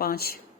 5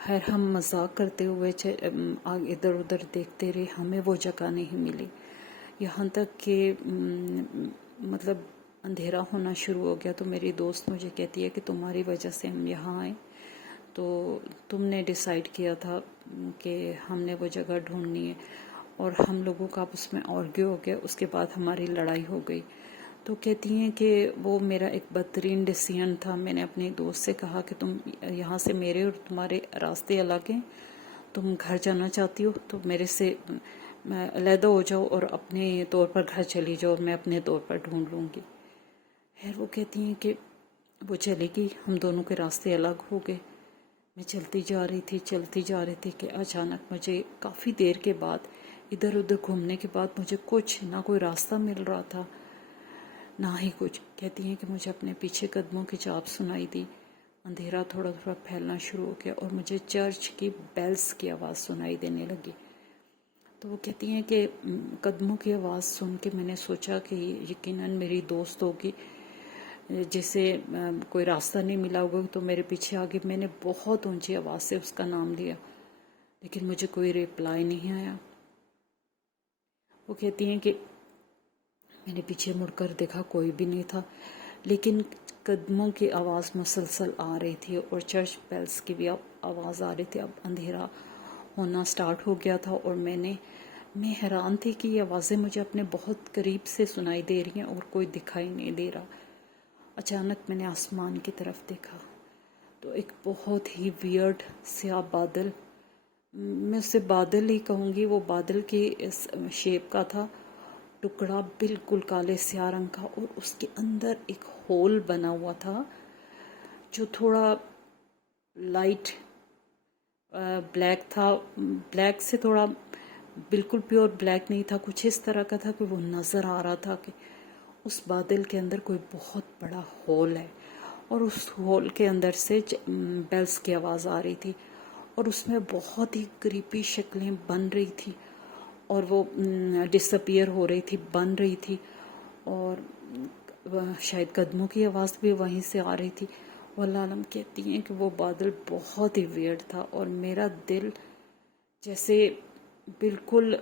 خیر ہم مذاق کرتے ہوئے ادھر ادھر دیکھتے رہے، ہمیں وہ جگہ نہیں ملی، یہاں تک کہ مطلب اندھیرا ہونا شروع ہو گیا تو میری دوست مجھے کہتی ہے کہ تمہاری وجہ سے ہم یہاں آئے، تو تم نے ڈیسائیڈ کیا تھا کہ ہم نے وہ جگہ ڈھونڈنی ہے، اور ہم لوگوں کا آپس میں آرگیو ہو گیا، اس کے بعد ہماری لڑائی ہو گئی۔ تو کہتی ہیں کہ وہ میرا ایک بدترین ڈیسیژن تھا۔ میں نے اپنے دوست سے کہا کہ تم یہاں سے میرے اور تمہارے راستے الگ ہیں، تم گھر جانا چاہتی ہو تو میرے سے علیحدہ ہو جاؤ اور اپنے طور پر گھر چلی جاؤ اور میں اپنے طور پر ڈھونڈ لوں گی۔ خیر وہ کہتی ہیں کہ وہ چلی گئی، ہم دونوں کے راستے الگ ہو گئے۔ میں چلتی جا رہی تھی کہ اچانک مجھے کافی دیر کے بعد ادھر ادھر گھومنے کے بعد مجھے کچھ نہ کوئی راستہ مل رہا تھا نہ ہی کچھ۔ کہتی ہیں کہ مجھے اپنے پیچھے قدموں کی چاپ سنائی دی، اندھیرا تھوڑا تھوڑا پھیلنا شروع ہو گیا اور مجھے چرچ کی بیلز کی آواز سنائی دینے لگی۔ تو وہ کہتی ہیں کہ قدموں کی آواز سن کے میں نے سوچا کہ یقیناً میری دوست ہوگی جسے کوئی راستہ نہیں ملا ہوگا تو میرے پیچھے آگے۔ میں نے بہت اونچی آواز سے اس کا نام لیا لیکن مجھے کوئی ریپلائی نہیں آیا۔ وہ کہتی ہیں کہ میں نے پیچھے مڑ کر دیکھا، کوئی بھی نہیں تھا، لیکن قدموں کی آواز مسلسل آ رہی تھی اور چرچ بیلز کی بھی آواز آ رہی تھی۔ اب اندھیرا ہونا سٹارٹ ہو گیا تھا اور میں حیران تھی کہ یہ آوازیں مجھے اپنے بہت قریب سے سنائی دے رہی ہیں اور کوئی دکھائی نہیں دے رہا۔ اچانک میں نے آسمان کی طرف دیکھا تو ایک بہت ہی ویئرڈ سیاہ بادل، میں اسے بادل ہی کہوں گی، وہ بادل کی شیپ کا تھا، ٹکڑا بالکل کالے سیاہ رنگ کا، اور اس کے اندر ایک ہول بنا ہوا تھا جو تھوڑا لائٹ بلیک تھا، بلیک سے تھوڑا بالکل پیور بلیک نہیں تھا، کچھ اس طرح کا تھا کہ وہ نظر آ رہا تھا کہ اس بادل کے اندر کوئی بہت بڑا ہول ہے، اور اس ہول کے اندر سے بیلز کی آواز آ رہی تھی اور اس میں بہت ہی کریپی شکلیں بن رہی تھی اور وہ ڈس اپیئر ہو رہی تھی، بن رہی تھی، اور شاید قدموں کی آواز بھی وہیں سے آ رہی تھی۔ واللہ عالم کہتی ہیں کہ وہ بادل بہت ہی ویئرڈ تھا اور میرا دل جیسے بالکل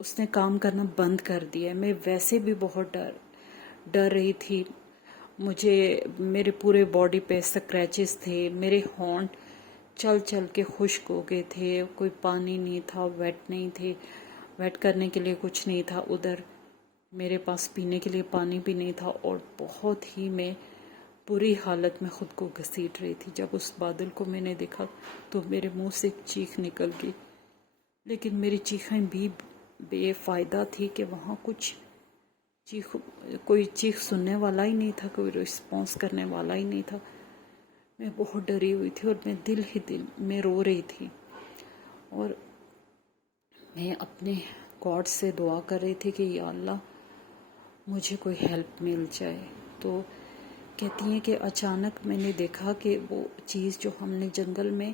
اس نے کام کرنا بند کر دیا۔ میں ویسے بھی بہت ڈر رہی تھی، مجھے میرے پورے باڈی پہ سکریچز تھے، میرے ہونٹ چل چل کے خشک ہو گئے تھے، کوئی پانی نہیں تھا، ویٹ نہیں تھے، ویٹ کرنے کے لیے کچھ نہیں تھا، ادھر میرے پاس پینے کے لیے پانی بھی نہیں تھا، اور بہت ہی میں بری حالت میں خود کو گھسیٹ رہی تھی۔ جب اس بادل کو میں نے دیکھا تو میرے منہ سے ایک چیخ نکل گئی، لیکن میری چیخیں بھی بے فائدہ تھی کہ وہاں کوئی چیخ سننے والا ہی نہیں تھا، کوئی رسپانس کرنے والا ہی نہیں تھا۔ میں بہت ڈری ہوئی تھی اور میں دل میں رو رہی تھی، اور میں اپنے گاڈ سے دعا کر رہی تھی کہ یا اللہ مجھے کوئی ہیلپ مل جائے۔ تو کہتی ہیں کہ اچانک میں نے دیکھا کہ وہ چیز جو ہم نے جنگل میں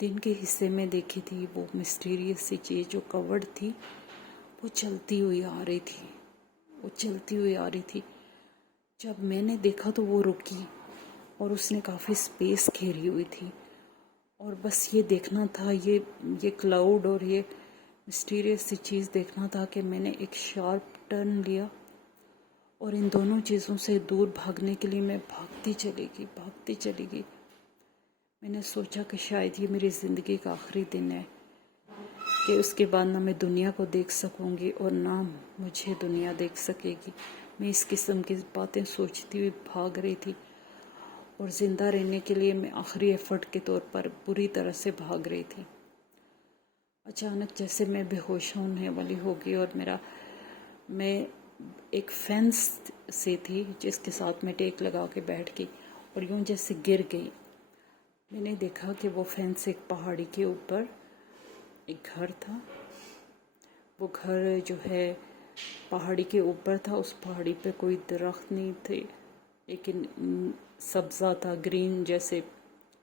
دن کے حصے میں دیکھی تھی، وہ مسٹیریس سی چیز جو کورڈ تھی، وہ چلتی ہوئی آ رہی تھی۔ جب میں نے دیکھا تو وہ رکی اور اس نے کافی سپیس گھیری ہوئی تھی، اور بس یہ دیکھنا تھا، یہ کلاؤڈ اور یہ مسٹیریس سی چیز دیکھنا تھا کہ میں نے ایک شارپ ٹرن لیا اور ان دونوں چیزوں سے دور بھاگنے کے لیے میں بھاگتی چلی گئی۔ میں نے سوچا کہ شاید یہ میری زندگی کا آخری دن ہے، کہ اس کے بعد نہ میں دنیا کو دیکھ سکوں گی اور نہ مجھے دنیا دیکھ سکے گی۔ میں اس قسم کی باتیں سوچتی ہوئی بھاگ رہی تھی، اور زندہ رہنے کے لیے میں آخری ایفرٹ کے طور پر بری طرح سے بھاگ رہی تھی۔ اچانک جیسے میں بے ہوش ہونے والی ہو گئی، اور میں ایک فینس سے تھی جس کے ساتھ میں ٹیک لگا کے بیٹھ گئی اور یوں جیسے گر گئی۔ میں نے دیکھا کہ وہ فینس ایک پہاڑی کے اوپر ایک گھر تھا، وہ گھر جو ہے پہاڑی کے اوپر تھا، اس پہاڑی پہ کوئی درخت نہیں تھے لیکن سبزہ تھا، گرین، جیسے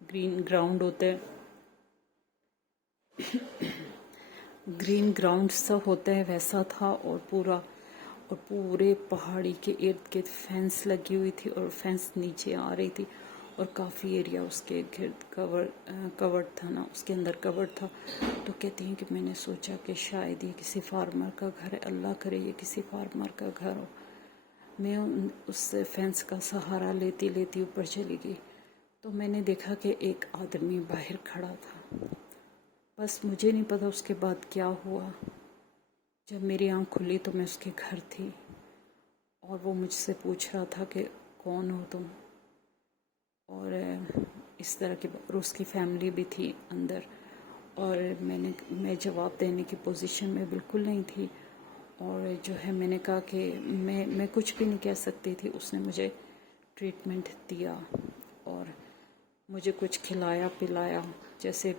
گرین گراؤنڈ ہوتا ہے، گرین گراؤنڈ سا ہوتا ہے ویسا تھا، اور پورے پہاڑی کے ارد گرد فینس لگی ہوئی تھی اور فینس نیچے آ رہی تھی، اور کافی ایریا اس کے گرد کورڈ تھا نا، اس کے اندر کورڈ تھا. تو کہتی ہیں کہ میں نے سوچا کہ شاید یہ کسی فارمر کا گھر ہے، اللہ کرے یہ کسی فارمر کا گھر ہو. میں اس فینس کا سہارا لیتی لیتی اوپر چلی گئی تو میں نے دیکھا کہ ایک آدمی باہر کھڑا تھا. بس مجھے نہیں پتا اس کے بعد کیا ہوا. جب میری آنکھ کھلی تو میں اس کے گھر تھی اور وہ مجھ سے پوچھ رہا تھا کہ کون ہو تم، اور اس طرح کی، اور اس کی فیملی بھی تھی اندر. اور میں جواب دینے کی پوزیشن میں بالکل نہیں تھی، اور جو ہے میں نے کہا کہ میں کچھ بھی نہیں کہہ سکتی تھی. اس نے مجھے ٹریٹمنٹ دیا اور مجھے کچھ کھلایا پلایا جیسے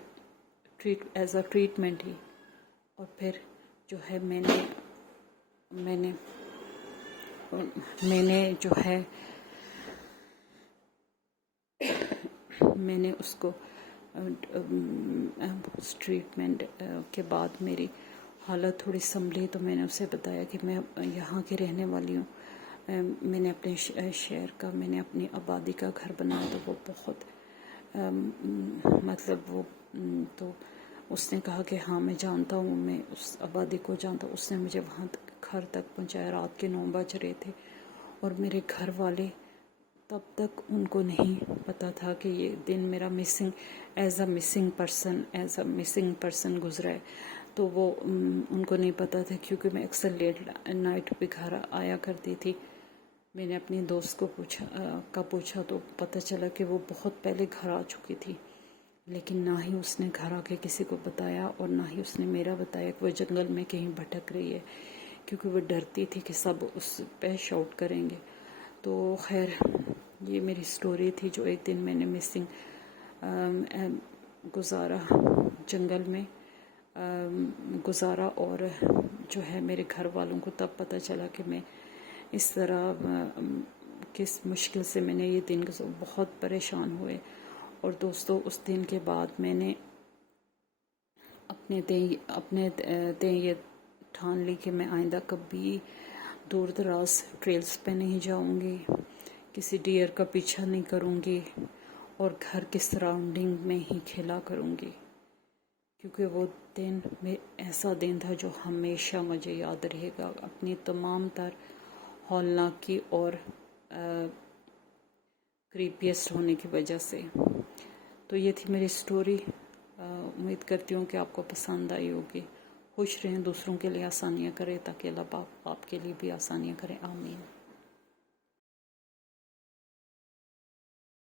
ایز اے ٹریٹمنٹ ہی. اور پھر جو ہے میں نے اس کو ٹریٹمنٹ کے بعد میری حالت تھوڑی سنبھلی تو میں نے اسے بتایا کہ میں یہاں کی رہنے والی ہوں. میں نے اپنے شہر کا، میں نے اپنی آبادی کا گھر بنایا تو وہ بہت مطلب وہ تو اس نے کہا کہ ہاں میں جانتا ہوں، میں اس آبادی کو جانتا ہوں. اس نے مجھے وہاں گھر تک پہنچایا. رات کے 9 بج رہے تھے اور میرے گھر والے تب تک ان کو نہیں پتہ تھا کہ یہ دن میرا ایز اے مسنگ پرسن گزرا ہے. تو وہ ان کو نہیں پتہ تھا کیونکہ میں اکثر لیٹ نائٹ پہ گھر آیا کرتی تھی. میں نے اپنی دوست کو پوچھا تو پتہ چلا کہ وہ بہت پہلے گھر آ چکی تھی، لیکن نہ ہی اس نے گھر آ کے کسی کو بتایا اور نہ ہی اس نے میرا بتایا کہ وہ جنگل میں کہیں بھٹک رہی ہے، کیونکہ وہ ڈرتی تھی کہ سب اس پہ شاؤٹ کریں گے. تو خیر یہ میری سٹوری تھی جو ایک دن میں نے گزارا، جنگل میں گزارا. اور جو ہے میرے گھر والوں کو تب پتہ چلا کہ میں اس طرح کس مشکل سے میں نے یہ دن بہت پریشان ہوئے. اور دوستو اس دن کے بعد میں نے اپنے دیں یہ ٹھان لی کہ میں آئندہ کبھی دور دراز ٹریلز پہ نہیں جاؤں گی، کسی ڈیئر کا پیچھا نہیں کروں گی اور گھر کے سراؤنڈنگ میں ہی کھیلا کروں گی، کیونکہ وہ دن ایسا دن تھا جو ہمیشہ مجھے یاد رہے گا اپنی تمام تر ہولناکی اور کریپیسٹ ہونے کی وجہ سے. تو یہ تھی میری سٹوری. امید کرتی ہوں کہ آپ کو پسند آئی ہوگی. خوش رہیں، دوسروں کے لیے آسانیاں کریں تاکہ اللہ پاک آپ کے لیے بھی آسانیاں کریں. آمین.